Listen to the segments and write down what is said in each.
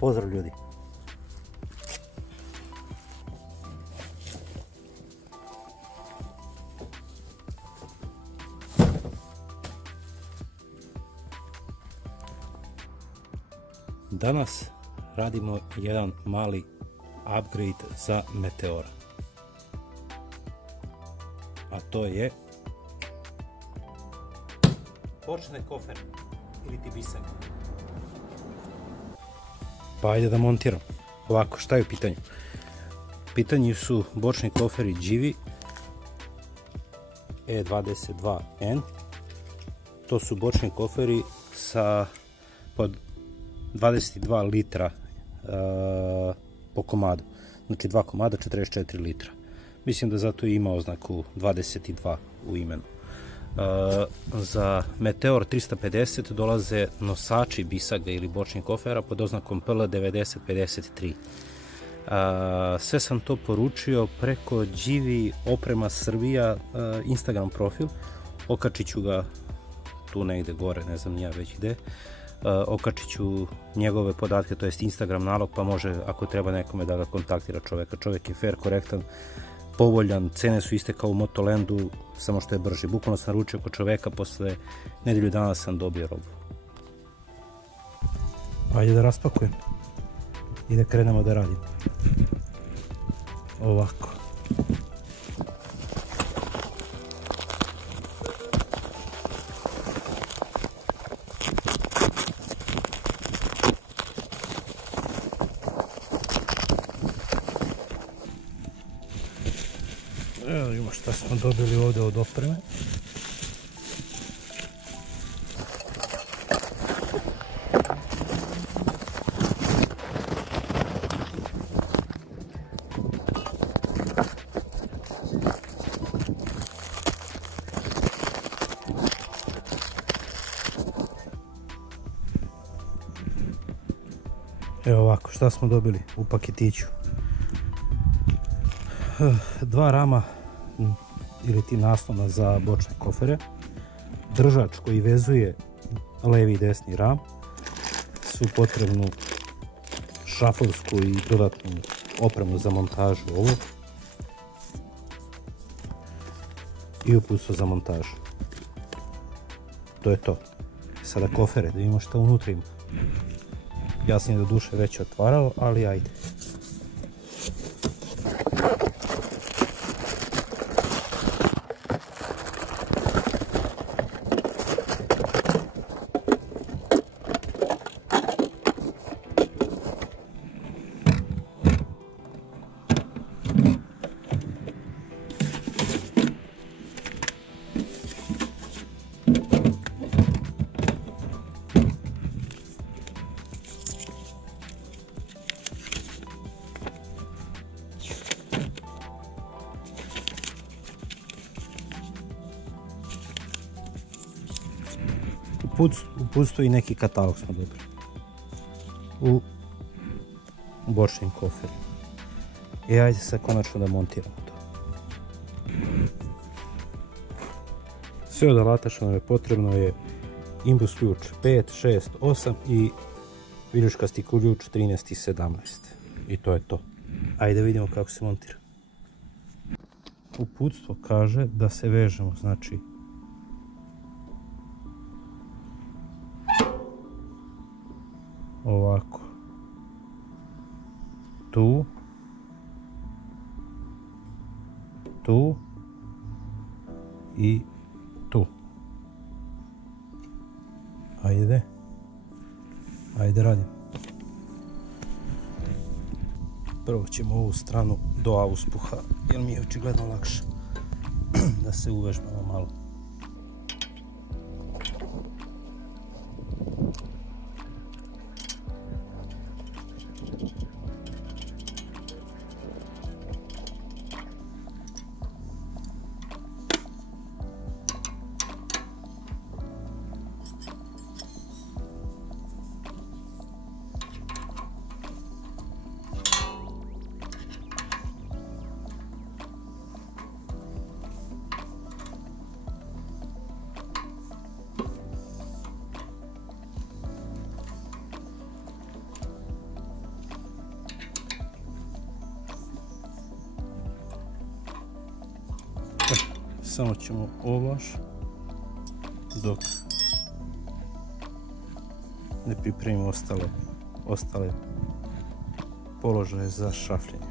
Pozdrav ljudi. Danas radimo jedan mali upgrade za Meteora. A to je bočne kofere ili ti bisag. Pa ajde da montiram. Ovako, šta je u pitanju? U pitanju su bočni koferi Givi E22N. To su bočni koferi sa pod 22 litra po komadu. Znači 2 komada 44 litra. Mislim da zato ima oznaku 22 u imenu. Za Meteor 350 dolaze nosači bisaga ili bočnih kofera pod oznakom PL9053. Sve sam to poručio preko Givi Oprema Srbija Instagram profil. Okačit ću ga tu negde gore, ne znam nija već gde. Okačit ću njegove podatke, to jest Instagram nalog, pa može ako treba nekome da ga kontaktira čoveka. Čovek je fair, korektan, povoljan, cene su iste kao u Motolandu, samo što je brži. Bukvalno sam naručio kod čoveka, posle nedelju dana sam dobio robu. Ajde da raspakujem i da krenemo da radimo. Ovako. Evo vidimo šta smo dobili ovdje od opreme. Evo ovako šta smo dobili u paketiću. 2 rama ili ti naslona za bočne kofere, držač koji vezuje levi i desni ram, su potrebnu šrafovsku i dodatnu opremu za montažu ovog i uputstvo za montažu. To je to. Sada kofere, da vidimo šta unutra ima. Ja sam je do duše već otvarao, ali ajde. Uputstvo i neki katalog smo dobili u bočnim koferima. I ajde sad konačno da montiramo to. Sve od alata što nam je potrebno je imbus ključ 5, 6, 8 i viljuškasti ključ 13 i 17. I to je to. Ajde da vidimo kako se montira. Uputstvo kaže da se vežemo, znači ovako, tu, tu i tu. Ajde radim. Prvo ćemo ovu stranu do auspuha, jer mi je očigledno lakše da se uvežbamo malo. samo ćemo ovlaš dok ne pripremimo ostale položaje za šrafljenje.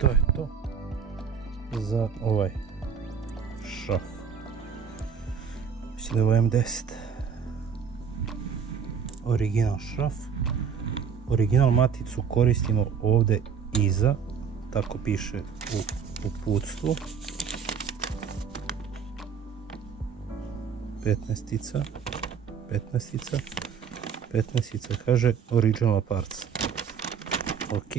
To je to za ovaj šraf. Mislim da je ovo M10 original šraf. Original maticu koristimo ovdje iza, tako piše u uputstvu. 15 kaže original parts. Ok.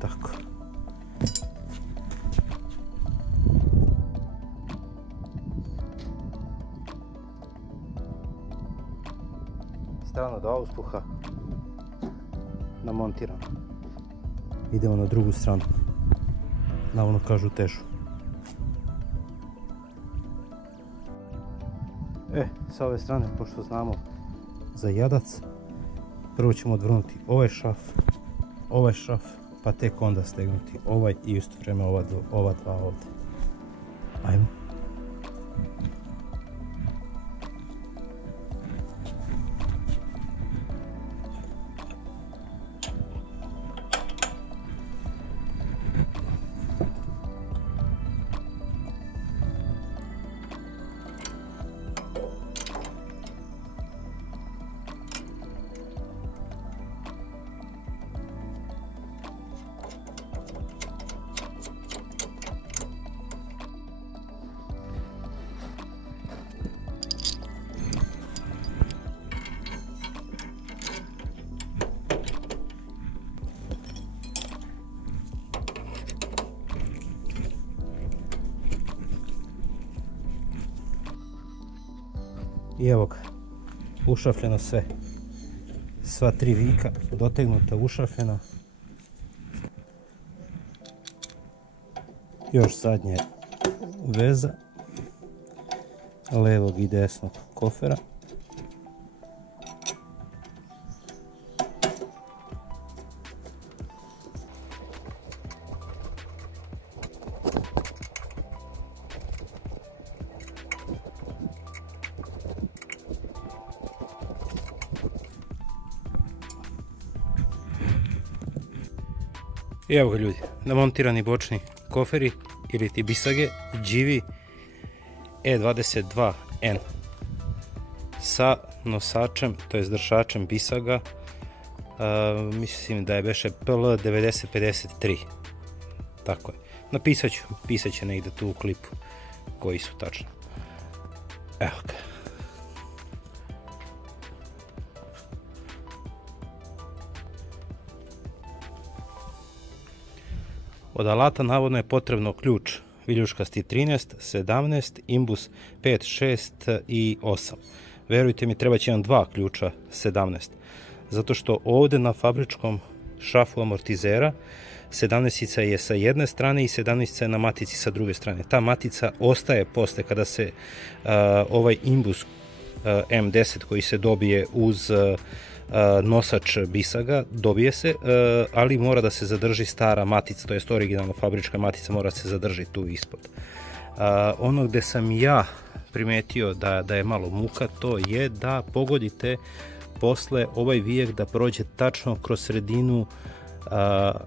Tako. Strana do auspuha namontirana. Idemo na drugu stranu. Na ono kažu težu. Sa ove strane, pošto znamo za jadac, prvo ćemo odvrnuti ovaj šraf, pa tek onda stegnuti ovaj i isto vrijeme ova dva ovdje. Ajmo. I evo ga, ušrafljeno sve, sva tri vika dotegnuta, ušrafljena. Još zadnje veza levog i desnog kofera. I evo ga ljudi, namontirani bočni koferi ili ti bisage GV E22N. sa nosačem, to je držačem bisaga, mislim da je beše PL 9053, tako je. Pisat će negdje tu u klipu koji su tačno. Evo ga. Od alata navodno je potrebno ključ viljuškasti 13, 17, imbus 5, 6 i 8. Verujte mi, treba će vam 2 ključa 17. Zato što ovdje na fabričkom šafu amortizera 17 je sa jedne strane i 17 je na matici sa druge strane. Ta matica ostaje posle kada se ovaj imbus M10 koji se dobije uz nosač bisaga, dobije se, ali mora da se zadrži stara matica, to jest originalna fabrička matica mora se zadrži tu ispod. Ono gde sam ja primetio da je malo muka, to je da pogodite posle ovaj vijek da prođe tačno kroz sredinu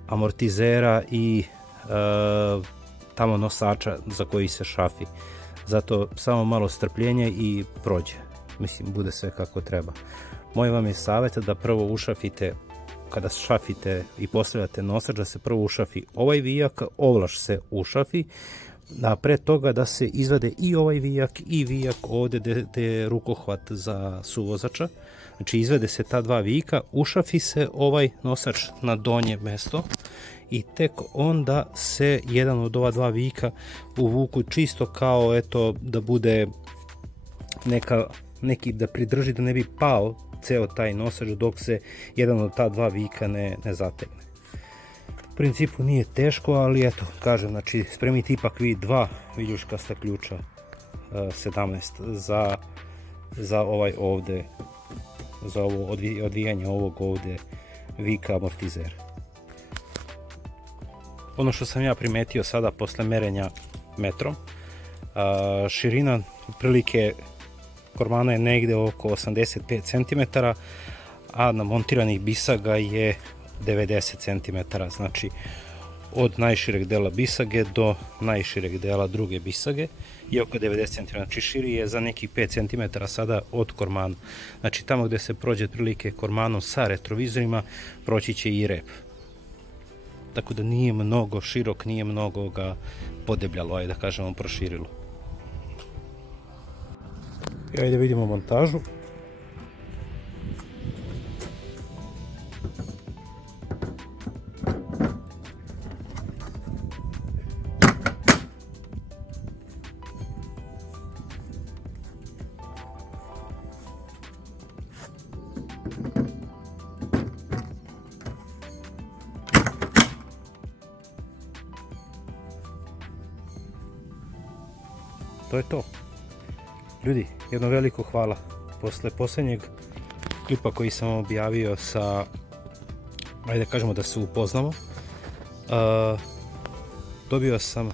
amortizera i tamo nosača za koji se šafi. Zato samo malo strpljenje i prođe. Mislim, bude sve kako treba. Moj vam je savjet da prvo ušafite, kada šafite i postavljate nosač, da se prvo ušafi ovaj vijak, ovlaš se ušafi, a pre toga da se izvade i ovaj vijak i vijak ovdje gde je rukohvat za suvozača. Znači izvede se ta dva vijka, ušafi se ovaj nosač na donje mesto i tek onda se jedan od ova dva vijka uvuku čisto kao eto da bude neki da pridrži da ne bi pao ceo taj nosač dok se jedan od ta dva vijka ne zategne. U principu nije teško, ali eto, kažem, znači spremite ipak vi 2 viljuškasta ključa 17 za ovaj ovdje, za ovo odvijanje ovog ovdje vika amortizera. Ono što sam ja primetio sada posle merenja metrom, širina prilike kormana je negde oko 85 cm, a na montiranih bisaga je 90 cm, znači od najšireg dela bisage do najšireg dela druge bisage je oko 90 cm, znači širi je za nekih 5 cm sada od kormana. Znači tamo gde se prođe prilike kormanom sa retrovizorima, proći će i rep. Tako da nije mnogo širok, nije mnogo ga podebljalo, ajde da kažemo proširilo. I ajde vidimo montažu. To je to. Ljudi, jedno veliko hvala. Posle posljednjeg klipa koji sam objavio sa, ajde kažemo da se upoznamo, dobio sam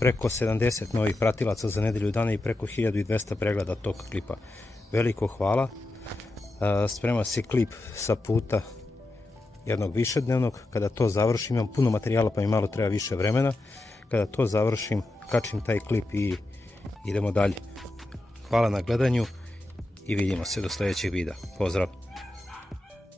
preko 70 novih pratilaca za nedelju dana i preko 1200 pregleda tog klipa. Veliko hvala. Sprema se klip sa puta jednog višednevnog. Kada to završim, imam puno materijala pa mi malo treba više vremena. Kada to završim, kačim taj klip i idemo dalje. Hvala na gledanju i vidimo se do sljedećeg videa. Pozdrav!